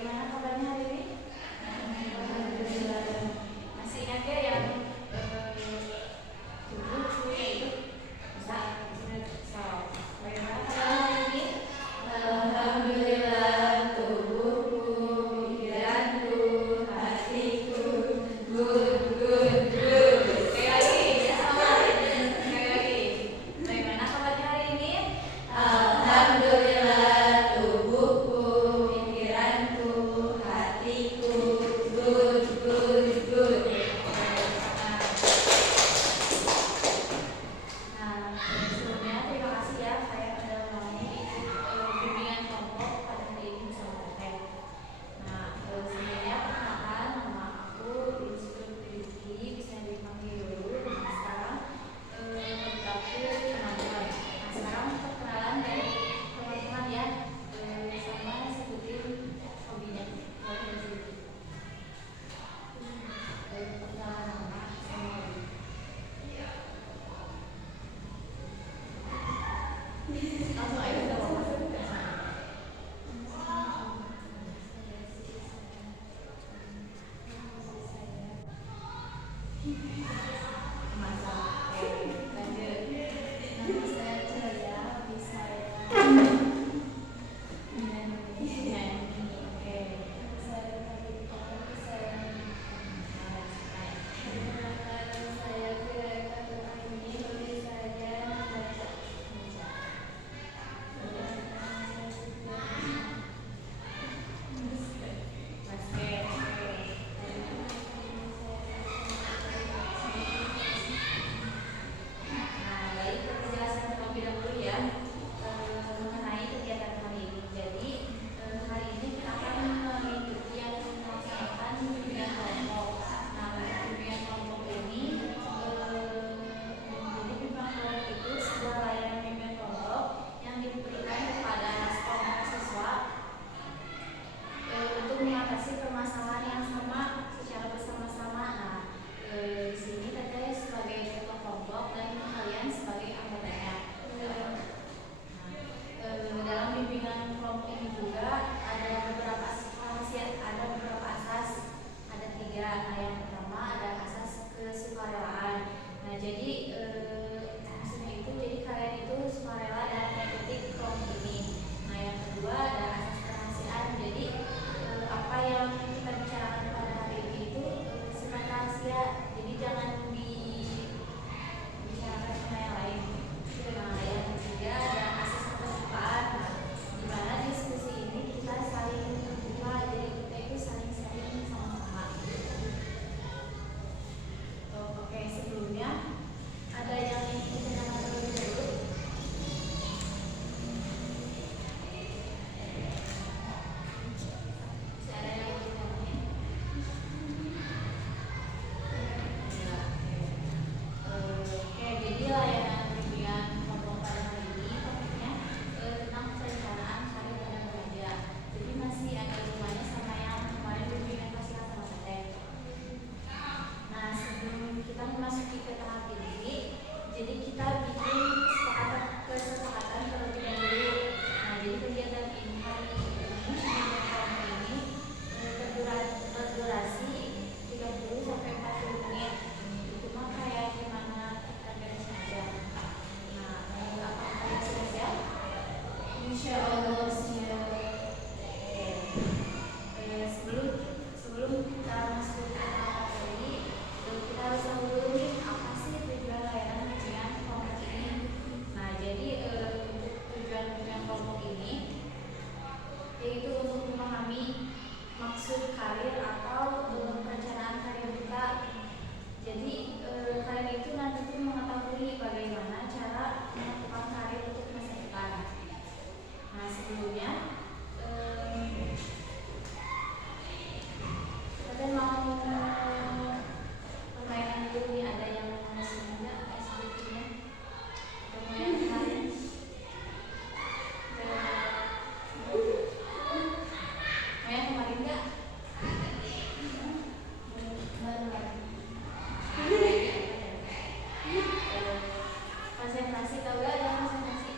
Bagaimana kabarnya hari ini? Alhamdulillah. Masih ingat ya yang tubuh itu bisa? So, bagaimana kabarnya hari ini? Alhamdulillah, tubuhku, pikiranku, hatiku, good, good, good. Sekali lagi, ya sama. Sekali lagi. Bagaimana kabarnya hari ini? Alhamdulillah, tubuhku, pikiranku, hatiku, good, good, good. Nah, sebelumnya terima kasih ya saya pada ulangi bimbingan kelompok pada hari ini bersama Teteh. Nah, sebelumnya perkenalkan nama aku Yusuf Rizky, bisa dipanggil dulu. Nah, sekarang aku teman-teman. Nah, sekarang perkenalan dari teman-teman ya, sama sebutin hobinya. Boleh disebut. Perkenalan nama sama hobi. Langsung aja udah mau masuk. Masak. Lanjut. Nama saya Cahaya, hobi saya nyanyi. Oke. Saya tadi saya saya kira-kira ini hobi saya membaca. Basket. Nah, baik penjelasan terlebih dahulu ya mengenai kegiatan hari ini. Jadi hari ini kita akan mengikuti yang melaksanakan bimbingan kelompok. Nah, bimbingan kelompok ini jadi bimbingan kelompok itu sebuah layanan bimbingan kelompok yang diberikan kepada sekelompok siswa untuk mengatasi permasalahan yang sama secara bersama-sama. Nah, di sini Teteh sebagai ketua kelompok dan kalian sebagai anggotanya. Dalam bimbingan kelompok ini juga ada beberapa asas, ada 3. Nah, yang pertama ada asas kesukarelawan. Nah, jadi maksudnya itu jadi kalian itu sukarela dalam mengikuti kelompok ini. Nah, yang kedua ada asas kerahasiaan. Jadi apa yang kita bicarakan pada hari ini itu sifat rahasia. Jadi jangan dibicarakan sama yang lain. Nah, yang ketiga ada asas keterbukaan. Nah, di mana diskusi ini kita saling terbuka. Jadi kita itu saling sharing sama-sama. Oke, sebelumnya ada yang ingin ditanyakan terlebih dahulu? Masih ada yang ingin ditanya? Oke, jadi layanan bimbingan kelompok pada hari ini topiknya tentang perencanaan karir pada remaja. Jadi masih ada hubungannya sama yang kemarin bimbingan pastikan sama Teteh. Nah, sebelum kita memasuki ke tahap ini, jadi kita bikin kesepakatan terlebih dahulu. Nah, jadi kegiatan ini hari ini bimbingan kelompok ini berdurasi 30 sampai 40 menit. Itu mah kayak gimana kita beres aja. Nah, apakah kalian sudah siap? Insya Allah siap. Sebelum kita masuk ke materi, kita harus tahu dulu nih apa sih tujuan layanan bimbingan kelompok ini. Nah, jadi tujuan bimbingan kelompok ini yaitu untuk memahami maksud karir atau perencanaan karir kita. Jadi kalian itu nanti tuh mengetahui bagaimana cara menentukan karir untuk masa depan. Nah, sebelumnya kalian mau permainan dulu nih, ada yang mau ngasih enggak sebetulnya? Permainan kemarin enggak? Konsentrasi, tahu gak ada konsentrasi?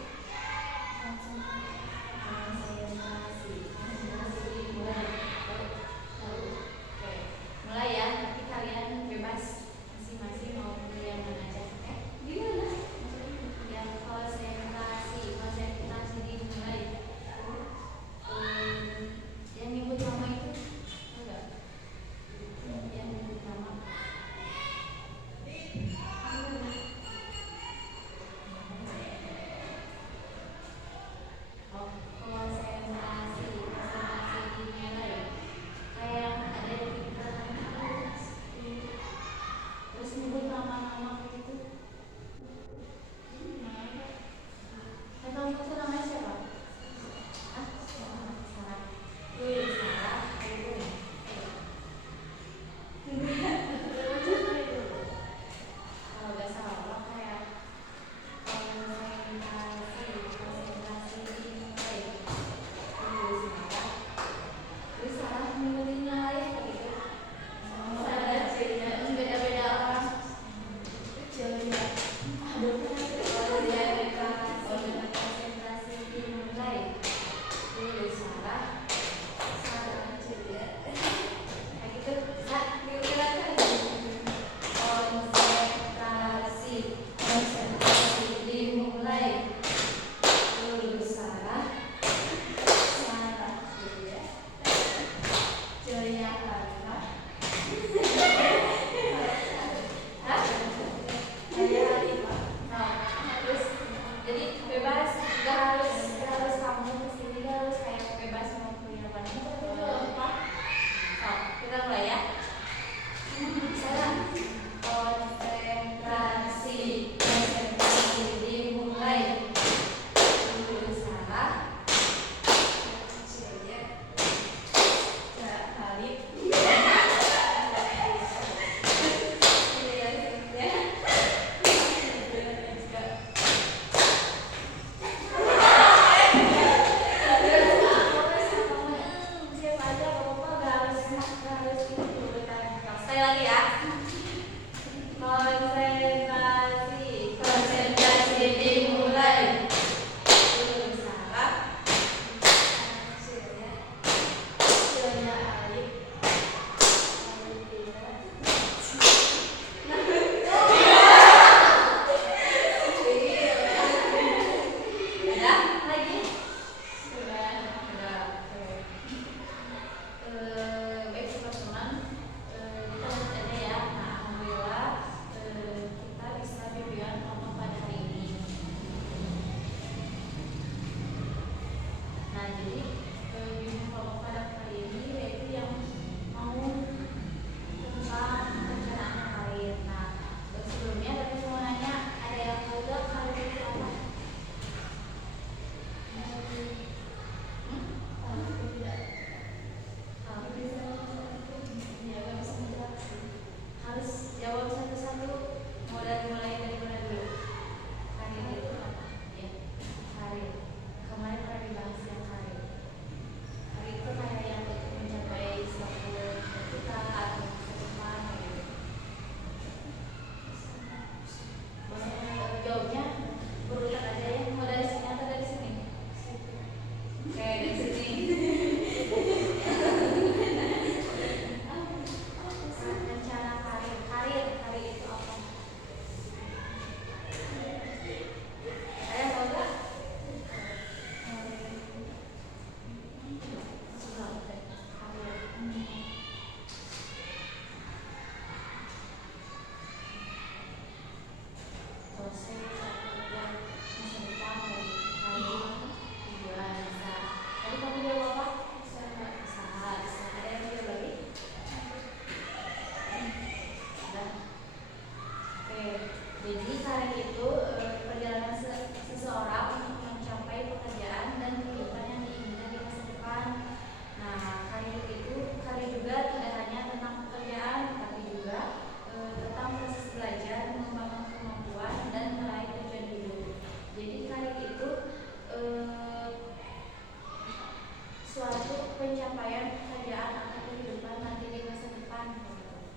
pencapaian pekerjaan atau kehidupan nanti di masa depan.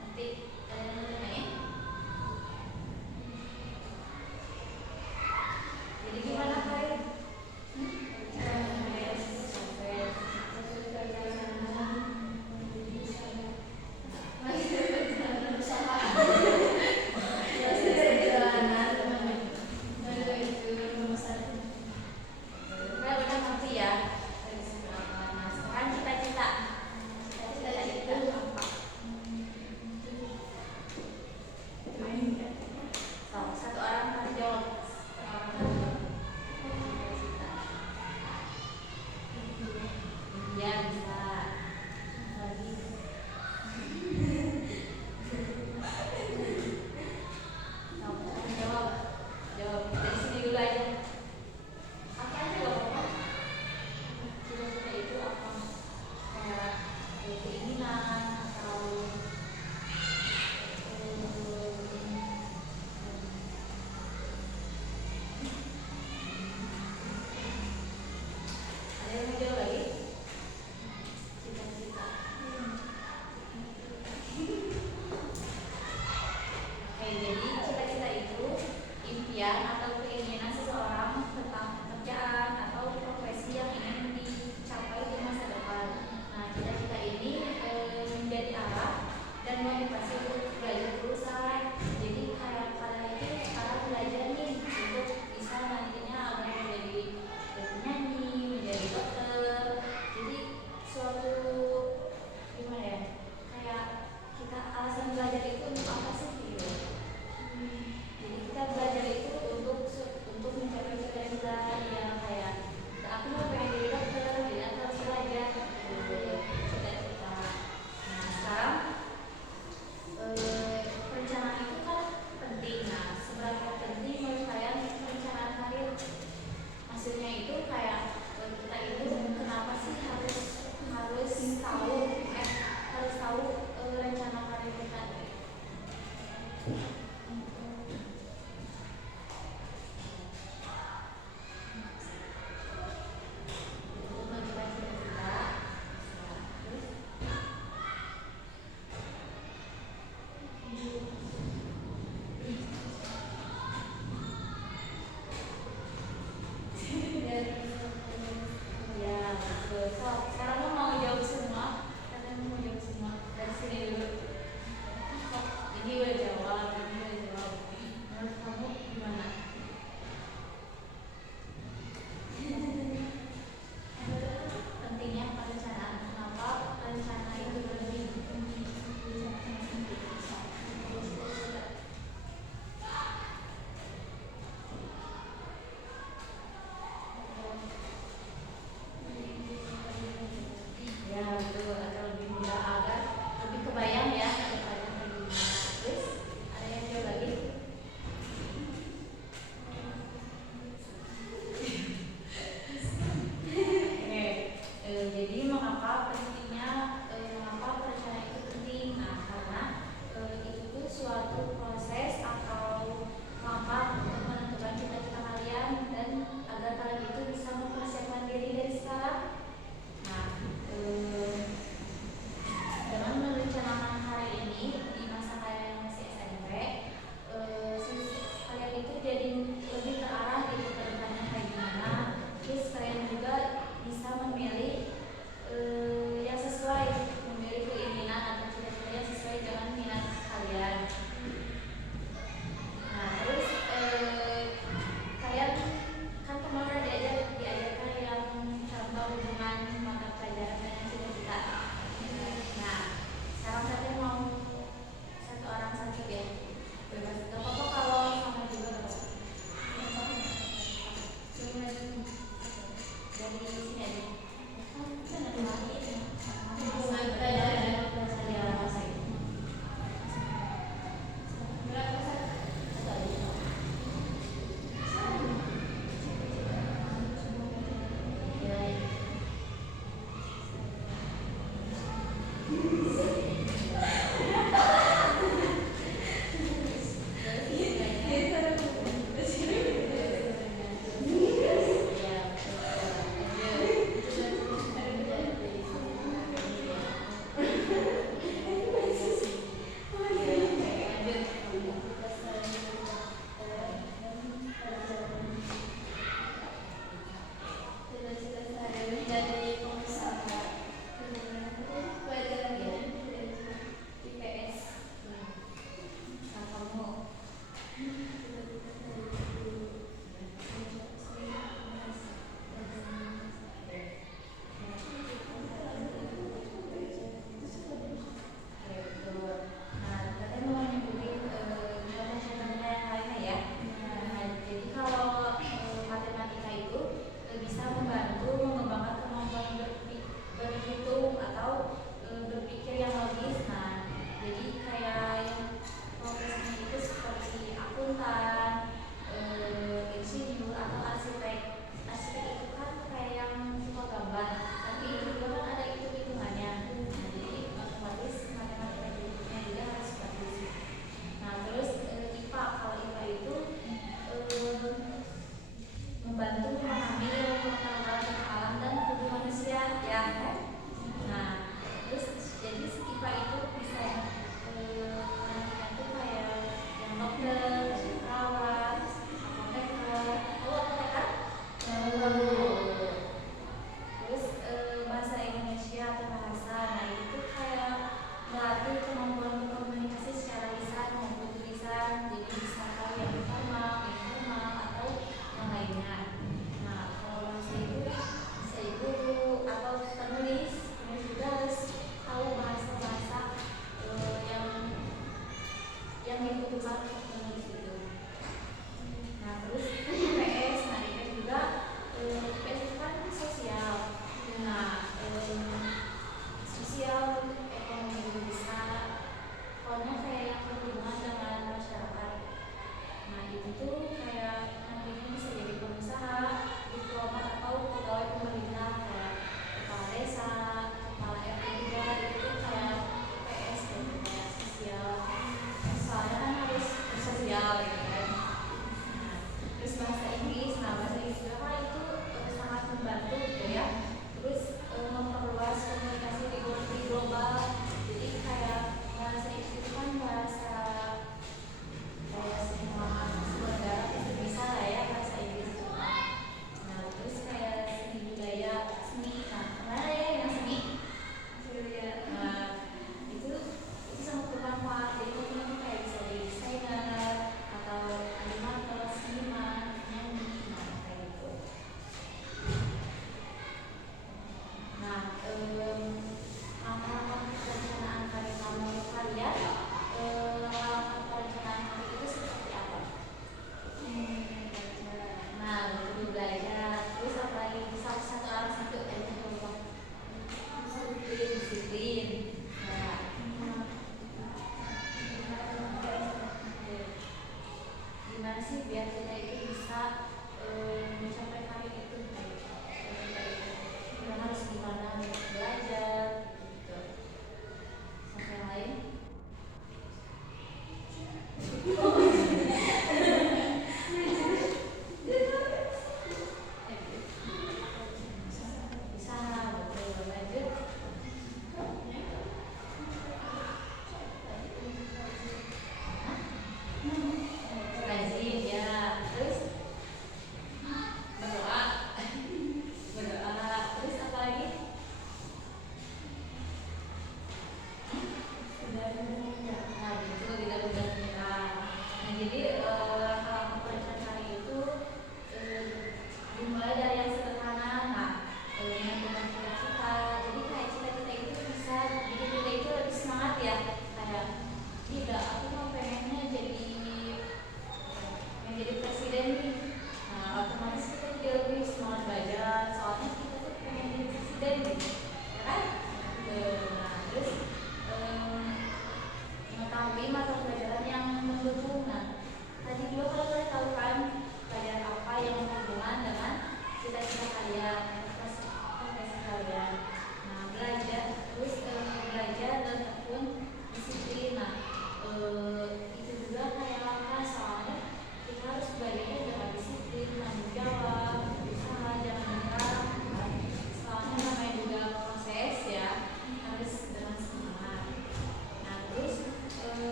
Nanti kalian mengenai. Jadi gimana kalian?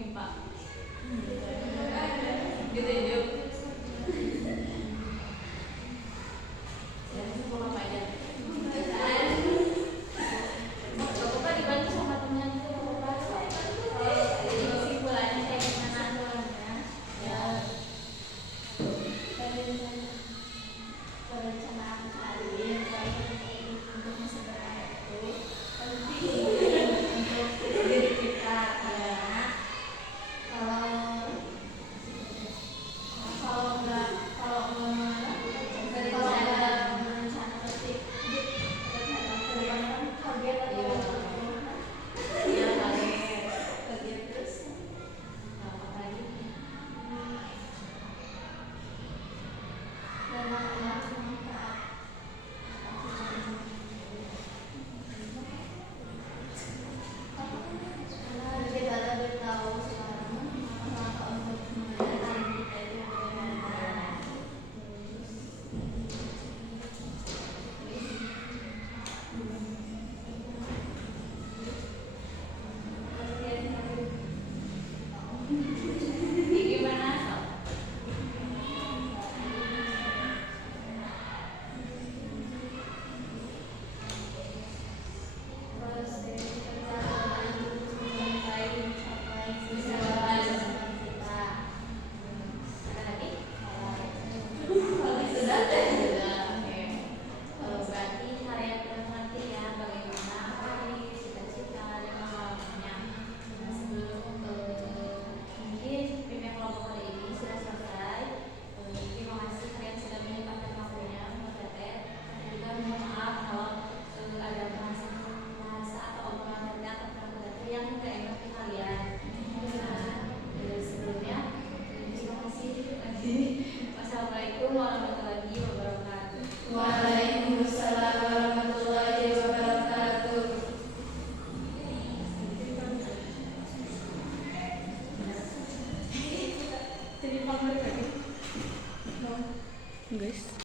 MIPA. Gitu ya, Juk. Ya, sekolah apa aja? Bapak dibantu sama temennya itu Bapak. Jadi kesimpulannya kayak gimana? Ya. Perencanaan karir untuk masa depan itu penting untuk diri kita, karena kalau nggak berencana pasti ke depan kan kaget atau ya kaget terus apa lagi dan kita lebih tahu sekarang apa untuk mengenai kita itu bagaimana. Gimana Sob? Terus kita sampai bisa kita. Ada lagi? Sudah. Oke. Berarti hari yang nanti ya bagaimana cita-cita dan pengalamannya. Nah, sebelum mungkin bimbingan kelompok kali ini sudah selesai. Terima kasih kalian sudah menyempatkan waktunya buat Teteh. Dan juga mohon maaf kalau ada bahasa atau obrolan Teteh atau Teteh yang tidak enak di kalian. Nah, sebelumnya terima kasih lagi. Wassalamualaikum warahmatullahi wabarakatuh. Waalaikumsalam warahmatullahi wabarakatuh. Jadi pamit lagi. Guys.